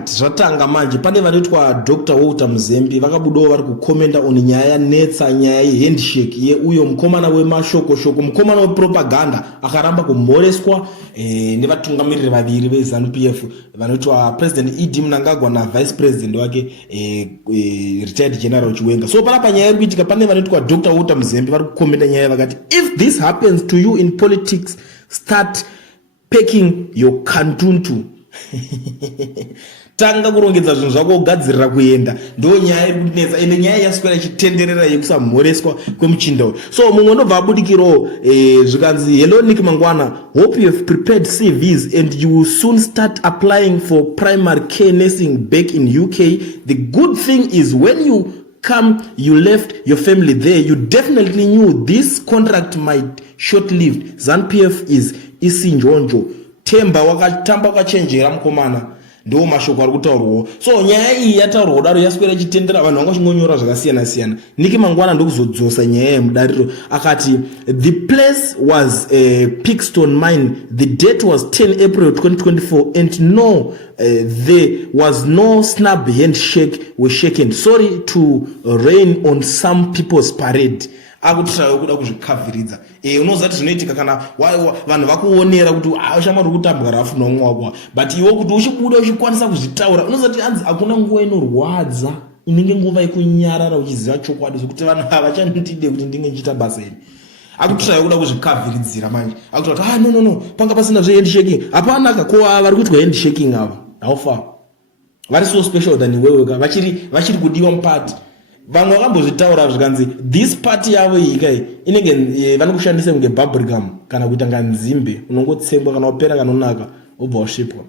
right, zvatanga manje pane vanoitwa Dr. Walter Muzembe vakabudawo vari kukomenda on nyaya yanetsa, nyaya yehandshake yeuyo mukomana wemashoko mukomana wepropaganda akaramba kumhoreswa nevatungamiriri vaviri veZANU-PF vanoitwa President Idi Mnangagwa na Vice President wake retired General Chiwenga. So panapa nyaya iri kuitika, pane vanoitwa Dr. Walter Muzembe vari kukomenda nyaya vakati, if this happens to you in politics, start packing your kantuntu. Tanga kurongedza zvinhu zvako kugadzirira kuenda, ndo nyaya iri kunetsa, ende nyaya yaswera ichitenderera yekusamhoreswa kwemuchinda uyu. So mumwe ndobva abudikirawo zvikanzi, hello Nick Mangwana, hope you have prepared CVs and you will soon start applying for primary care nursing back in UK. The good thing is when you come, you left your family there, you definitely knew this contract might short-lived. ZANU-PF is isinjonjo. Temba wakatamba wakachenjera mukomana, ndo mashoko ari kutaurwawo. So nyaya iyi yataurwa daro yaswera ichitendera, vanhu vanga vachingonyora zvakasiyana siyana. Nick Mangwana ndokuzodzosa nyaya yemudariro akati, the place was a Pigstone mine, the date was 10 April 2024 and no there was no snub handshake were shaken. Sorry to rain on some people's parade. Akutishayo kuda kuzvikavhiridza. Unoziva kuti zvinoitika kana vanhu vakuonera kuti ushamwari uri kutambwa rafu nomwe wako, but iwe kuti uchibuda uchikwanisa kuzvitaura, unoziva kuti hanzi hakuna nguva inorwadza inenge nguva yekunyarara uchiziva chokwadi zvokuti vanhu havachandide kuti ndinge ndichita basa iri. Akutishayo kuda kuzvikavhiridzira manje. Akuti no panga pasina zvehandshaking. Hapana ko vari kuitwa handshaking ava. How far? Vari so special than iwewe ka vachiri kudiwa mupati. Vamwe vakambozvitaura zvikanzi this party yavo iyi kai inenge vanokushandisa kunge bubblegum kana kuita nganzimbe, unongotsengwa kana wapera kanonaka obva washipwa.